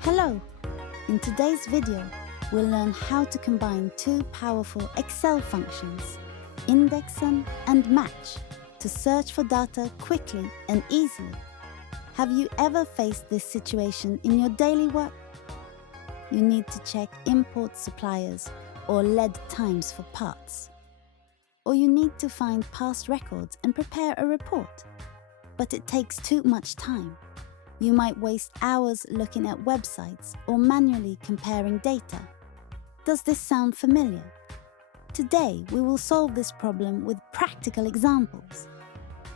Hello! In today's video, we'll learn how to combine two powerful Excel functions, index and match, to search for data quickly and easily. Have you ever faced this situation in your daily work? You need to check import suppliers or lead times for parts. Or you need to find past records and prepare a report. But it takes too much time. You might waste hours looking at websites or manually comparing data. Does this sound familiar? Today, we will solve this problem with practical examples.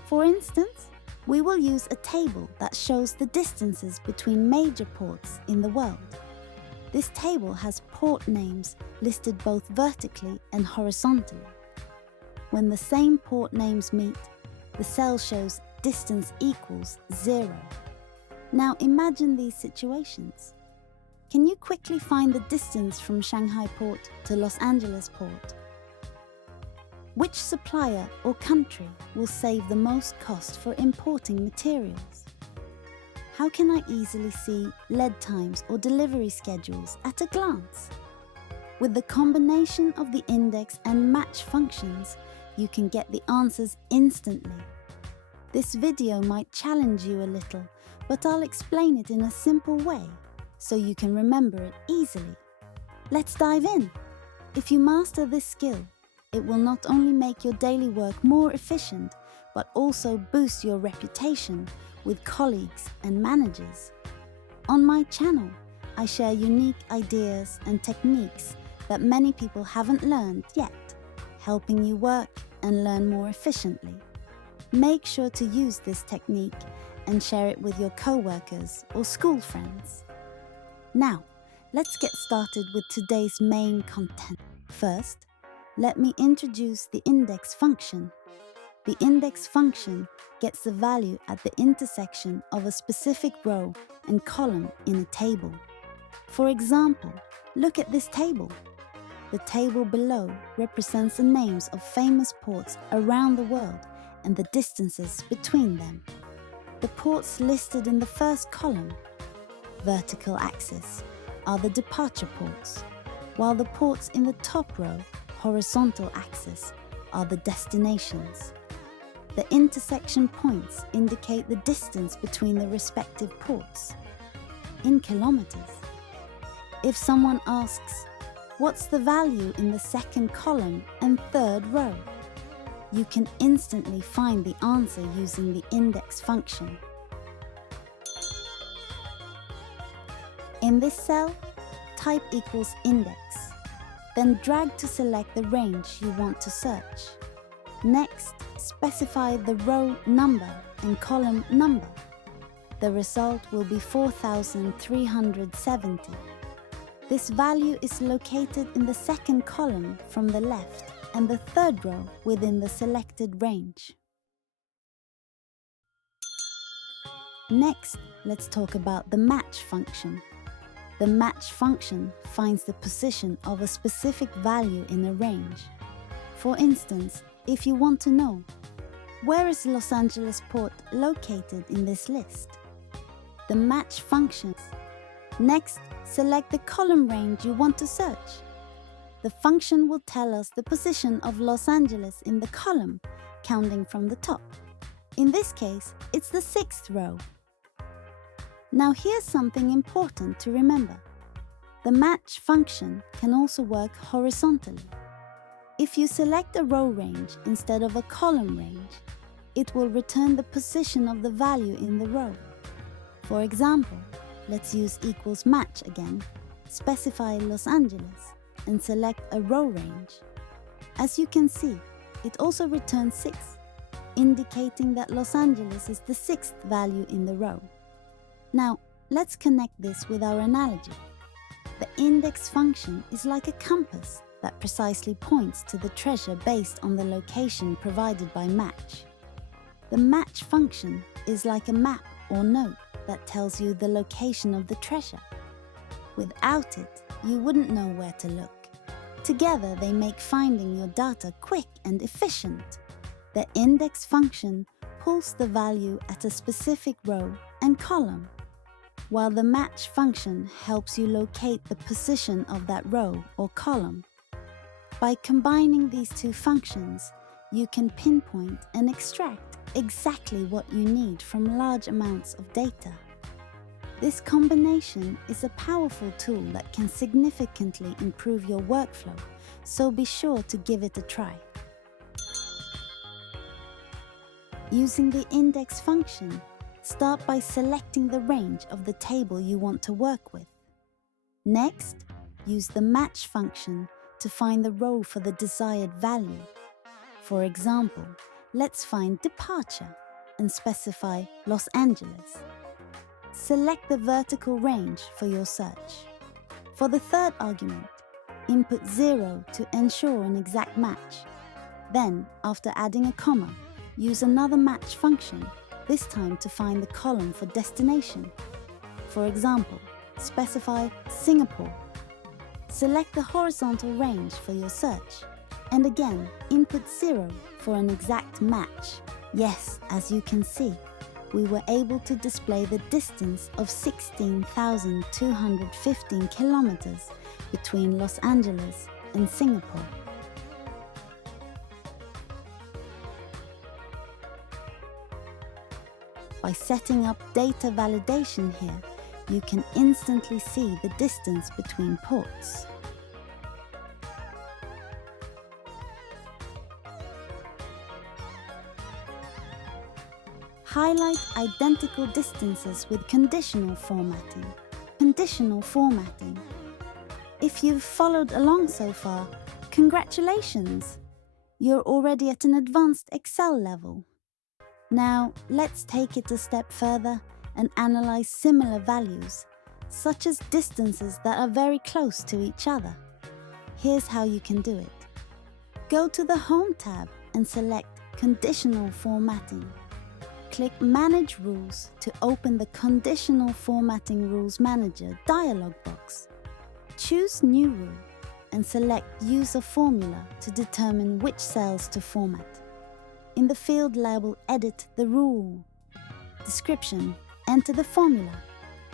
For instance, we will use a table that shows the distances between major ports in the world. This table has port names listed both vertically and horizontally. When the same port names meet, the cell shows distance equals 0. Now imagine these situations. Can you quickly find the distance from Shanghai Port to Los Angeles Port? Which supplier or country will save the most cost for importing materials? How can I easily see lead times or delivery schedules at a glance? With the combination of the index and match functions, you can get the answers instantly. This video might challenge you a little, but I'll explain it in a simple way, so you can remember it easily. Let's dive in. If you master this skill, it will not only make your daily work more efficient, but also boost your reputation with colleagues and managers. On my channel, I share unique ideas and techniques that many people haven't learned yet, helping you work and learn more efficiently. Make sure to use this technique and share it with your co-workers or school friends. Now, let's get started with today's main content. First, let me introduce the index function. The index function gets the value at the intersection of a specific row and column in a table. For example, look at this table. The table below represents the names of famous ports around the world and the distances between them. The ports listed in the first column, vertical axis, are the departure ports, while the ports in the top row, horizontal axis, are the destinations. The intersection points indicate the distance between the respective ports, in kilometers. If someone asks, what's the value in the second column and third row? You can instantly find the answer using the index function. In this cell, type equals index. Then drag to select the range you want to search. Next, specify the row number and column number. The result will be 4,370. This value is located in the second column from the left and the third row within the selected range. Next, let's talk about the match function. The match function finds the position of a specific value in a range. For instance, if you want to know, where is Los Angeles Port located in this list? The match function. Next, select the column range you want to search. The function will tell us the position of Los Angeles in the column, counting from the top. In this case, it's the 6th row. Now here's something important to remember. The match function can also work horizontally. If you select a row range instead of a column range, it will return the position of the value in the row. For example, let's use equals match again, specify Los Angeles, and select a row range. As you can see, it also returns 6, indicating that Los Angeles is the 6th value in the row. Now, let's connect this with our analogy. The index function is like a compass that precisely points to the treasure based on the location provided by match. The match function is like a map or note that tells you the location of the treasure. Without it, you wouldn't know where to look. Together, they make finding your data quick and efficient. The index function pulls the value at a specific row and column. while the match function helps you locate the position of that row or column. By combining these two functions, you can pinpoint and extract exactly what you need from large amounts of data. This combination is a powerful tool that can significantly improve your workflow, so be sure to give it a try. Using the index function, start by selecting the range of the table you want to work with. Next, use the match function to find the row for the desired value. For example, let's find departure and specify Los Angeles. Select the vertical range for your search. For the third argument, input 0 to ensure an exact match. Then, after adding a comma, use another match function, this time to find the column for destination. For example, specify Singapore. Select the horizontal range for your search, and again, input 0 for an exact match. Yes, as you can see, we were able to display the distance of 16,215 kilometers between Los Angeles and Singapore. By setting up data validation here, you can instantly see the distance between ports. Highlight identical distances with conditional formatting. Conditional formatting. If you've followed along so far, congratulations! You're already at an advanced Excel level. Now, let's take it a step further and analyze similar values, such as distances that are very close to each other. Here's how you can do it. Go to the Home tab and select Conditional Formatting. Click Manage Rules to open the Conditional Formatting Rules Manager dialog box. Choose New Rule and select Use a Formula to determine which cells to format. In the field label, edit the rule. Description, enter the formula.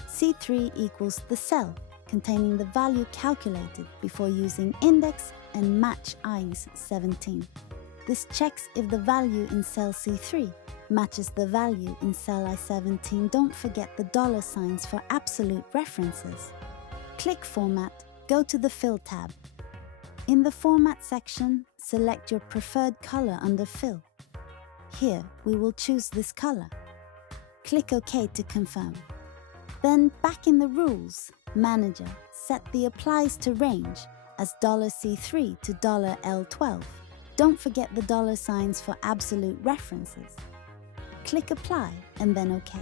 C3 equals the cell containing the value calculated before using index and match IS 17. This checks if the value in cell C3 matches the value in cell I-17. Don't forget the dollar signs for absolute references. Click Format, go to the Fill tab. In the Format section, select your preferred color under Fill. Here, we will choose this color. Click OK to confirm. Then, back in the Rules Manager, set the Applies to Range as $C3 to $L12. Don't forget the dollar signs for absolute references. Click Apply and then OK.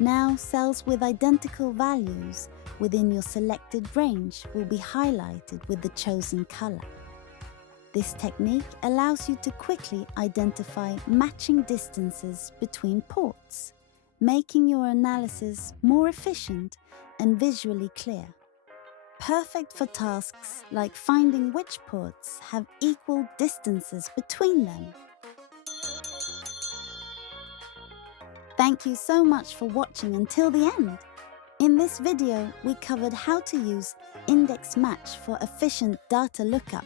Now, cells with identical values within your selected range will be highlighted with the chosen color. This technique allows you to quickly identify matching distances between ports, making your analysis more efficient and visually clear. Perfect for tasks like finding which ports have equal distances between them. Thank you so much for watching until the end. In this video, we covered how to use index match for efficient data lookup.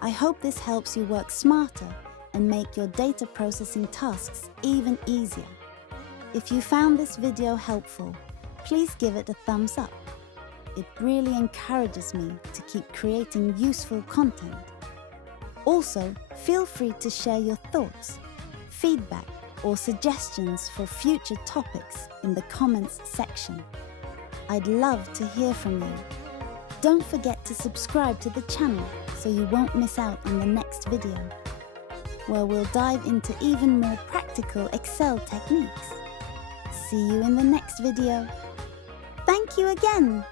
I hope this helps you work smarter and make your data processing tasks even easier. If you found this video helpful, please give it a thumbs up. It really encourages me to keep creating useful content. Also, feel free to share your thoughts, feedback, or suggestions for future topics in the comments section. I'd love to hear from you. Don't forget to subscribe to the channel so you won't miss out on the next video, where we'll dive into even more practical Excel techniques. See you in the next video. Thank you again!